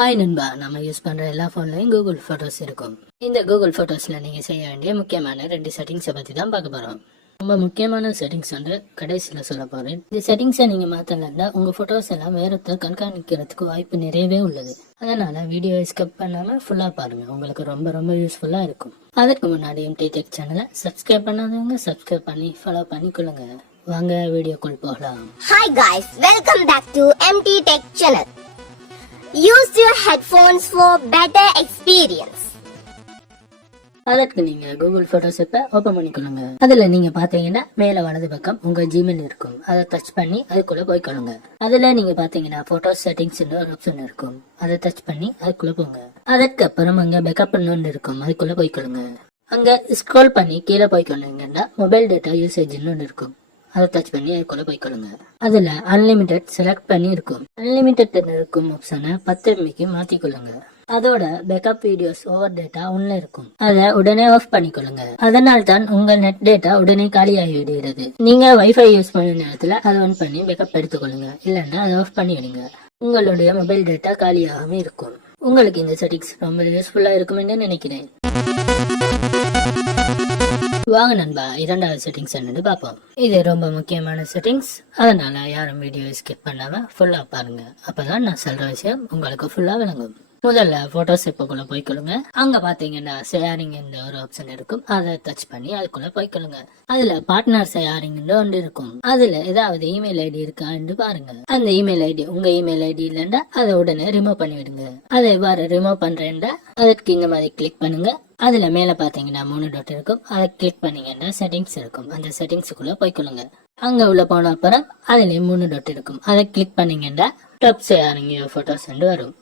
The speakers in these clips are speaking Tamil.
ஹாய் நண்பா, நம்ம யூஸ் பண்ற எல்லா போன்லயும் கூகுள் போட்டோஸ் இருக்கும். இந்த கூகுள் போட்டோஸ்ல நீங்க செய்ய வேண்டிய முக்கியமான 2 செட்டிங்ஸை பத்தி தான் பார்க்க போறோம். ரொம்ப முக்கியமான செட்டிங்ஸ் வந்து கடைசியில சொல்ல போறேன். இந்த செட்டிங்ஸை நீங்க மாத்தலன்னா உங்க போட்டோஸ் எல்லாம் வேற ஒருத்தர் கண்காணிக்கிறதுக்கு வாய்ப்பு நிறையவே உள்ளது. அதனால வீடியோ ஸ்கிப் பண்ணாம ஃபுல்லா பாருங்க, உங்களுக்கு ரொம்ப ரொம்ப யூஸ்ஃபுல்லா இருக்கும். அதற்கு முன்னாடி MT Tech சேனலை சப்ஸ்கிரைப் பண்ணாதவங்க சப்ஸ்கிரைப் பண்ணி ஃபாலோ பண்ணிக்கொள்ளுங்க. வாங்க வீடியோக்குள் போகலாம். Hi guys, welcome back to MT Tech channel. Use your headphones for better experience. அதற்கு நீங்க கூகுள் போட்டோஸ் இப்ப ஓபன் பண்ணிக்கொள்ளுங்க. அதுல நீங்க பாத்தீங்கன்னா மேல வலது பக்கம் உங்க ஜிமெயில் இருக்கும். அதை டச் பண்ணி அதுக்குள்ள போய்க்கொள்ளுங்க. அதுல நீங்க பாத்தீங்கன்னா போட்டோஸ் செட்டிங்ஸ் ஒரு ஆப்ஷன் இருக்கும். அதை டச் பண்ணி அதுக்குள்ள போங்க. அதற்கு அப்புறம் அங்க பேக்கப் ஒன்று இருக்கும். அதுக்குள்ள போய்க்கொள்ளுங்க. அங்க ஸ்க்ரோல் பண்ணி கீழே போய்க்கொள்ளுங்கன்னா மொபைல் டேட்டா யூசேஜ் ஒன்று இருக்கும். அதை டச் பண்ணி அதுக்குள்ள போய்க்கொள்ளுங்க. அதுல அன்லிமிட்டெட் செலக்ட் பண்ணி இருக்கும். அன்லிமிட்டெட் இருக்கும் ஆப்ஷனை 10 MB மாத்திக்கொள்ளுங்க. அதோட பேக்கப் வீடியோஸ் ஓவர் டேட்டா ஒன்ல இருக்கும். அதை உடனே ஆஃப் பண்ணிக்கொள்ளுங்க. அதனால் தான் உங்க நெட் டேட்டா உடனே காலியாகி விடுகிறது. நீங்க வைஃபை யூஸ் பண்ண நேரத்துல அதை ஆன் பண்ணி பேக்கப் எடுத்துக்கொள்ளுங்க. இல்லைன்னா அதை ஆஃப் பண்ணி விடுங்க. உங்களுடைய மொபைல் டேட்டா காலியாகாம இருக்கும். உங்களுக்கு இந்த செட்டிங்ஸ் ரொம்ப யூஸ்ஃபுல்லா இருக்கும்னு நினைக்கிறேன். வாங்க நண்பா, இரண்டாவது செட்டிங்ஸ் என்னன்னு பார்ப்போம். இது ரொம்ப முக்கியமான செட்டிங்ஸ். அதனால யாரும் வீடியோ ஸ்கிப் பண்ணாம ஃபுல்லா பாருங்க. அப்பதான் நான் சொல்ற விஷயம் உங்களுக்கு ஃபுல்லா விளங்கும். முதல்ல போட்டோஸ் இப்பக்குள்ள போய்க்கொள்ளுங்க. அங்க பாத்தீங்கன்னா ஷேரிங் என்ற ஒரு ஆப்ஷன் இருக்கும். அதை டச் பண்ணி அதுக்குள்ள போய்க்கொள்ளுங்க. அதுல பார்ட்னர் ஷேரிங் ஒன்று இருக்கும். அதுல ஏதாவது இமெயில் ஐடி இருக்கான்னு பாருங்க. அந்த இமெயில் ஐடி உங்க இமெயில் ஐடி இல்லைன்னா அதை உடனே ரிமூவ் பண்ணி விடுங்க. அதை எவ்வாறு ரிமூவ் பண்றேன்டா அதுக்கு இந்த மாதிரி கிளிக் பண்ணுங்க. அதுல மேல பாத்தீங்கன்னா 3 டாட் இருக்கும். அதை கிளிக் பண்ணீங்கன்னா செட்டிங்ஸ் இருக்கும். அந்த செட்டிங்ஸுக்குள்ள போய்க்கொள்ளுங்க. அங்க உள்ள போன அப்புறம் அதுல 3 டாட் இருக்கும். அதை கிளிக் பண்ணீங்கன்னா டாப் ஷேரிங் போட்டோஸ் வரும்.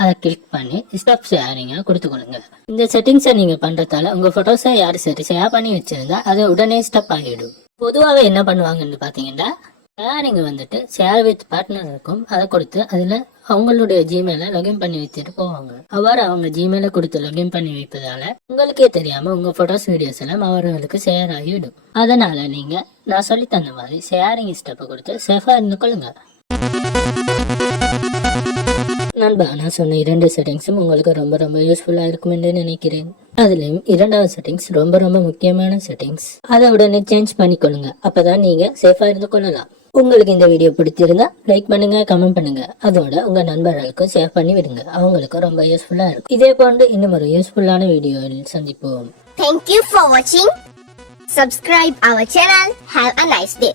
அதை கிளிக் பண்ணி ஸ்டாப் ஷேரிங்க கொடுத்துக்கொள்ளுங்க. இந்த செட்டிங்ஸை நீங்க பண்றதால உங்க போட்டோஸை யாரு சரி ஷேர் பண்ணி வச்சிருந்தா அது உடனே ஸ்டாப் ஆகிடும். பொதுவாக என்ன பண்ணுவாங்கன்னு பாத்தீங்கன்னா ஷேரிங் வந்துட்டு ஷேர் வித் பார்ட்னர் இருக்கும். அதை கொடுத்து அதுல அவங்களுடைய ஜிமெயில லாகின் பண்ணி வச்சுட்டு போவாங்க. அவ்வாறு அவங்க ஜிமெயில கொடுத்து லாகின் பண்ணி வைப்பதால உங்களுக்கே தெரியாம உங்க போட்டோஸ் வீடியோஸ் எல்லாம் அவர்களுக்கு ஷேர் ஆகிவிடும். அதனால நீங்க நான் சொல்லி தந்த மாதிரி ஷேரிங் ஸ்டெப்பை கொடுத்து சேஃபா இருந்து கொள்ளுங்க. நண்பா, நான் சொன்ன 2 செட்டிங்ஸும் உங்களுக்கு ரொம்ப ரொம்ப யூஸ்ஃபுல்லா இருக்கும் என்று நினைக்கிறேன். அதுலயும் இரண்டாவது செட்டிங்ஸ் ரொம்ப ரொம்ப முக்கியமான செட்டிங்ஸ். அதை உடனே சேஞ்ச் பண்ணிக்கொள்ளுங்க. அப்பதான் நீங்க சேஃபா இருந்து கொள்ளலாம். உங்களுக்கு இந்த வீடியோ பிடிச்சிருந்தா லைக் பண்ணுங்க, கமெண்ட் பண்ணுங்க. அதோட உங்க நண்பர்களுக்கு ஷேர் பண்ணி விடுங்க. அவங்களுக்கு ரொம்ப யூஸ்ஃபுல்லா இருக்கும். இதே போன்று இன்னும் ஒரு யூஸ்ஃபுல்லான வீடியோவில் சந்திப்போம். Thank you for watching. Subscribe our channel. Have a nice day.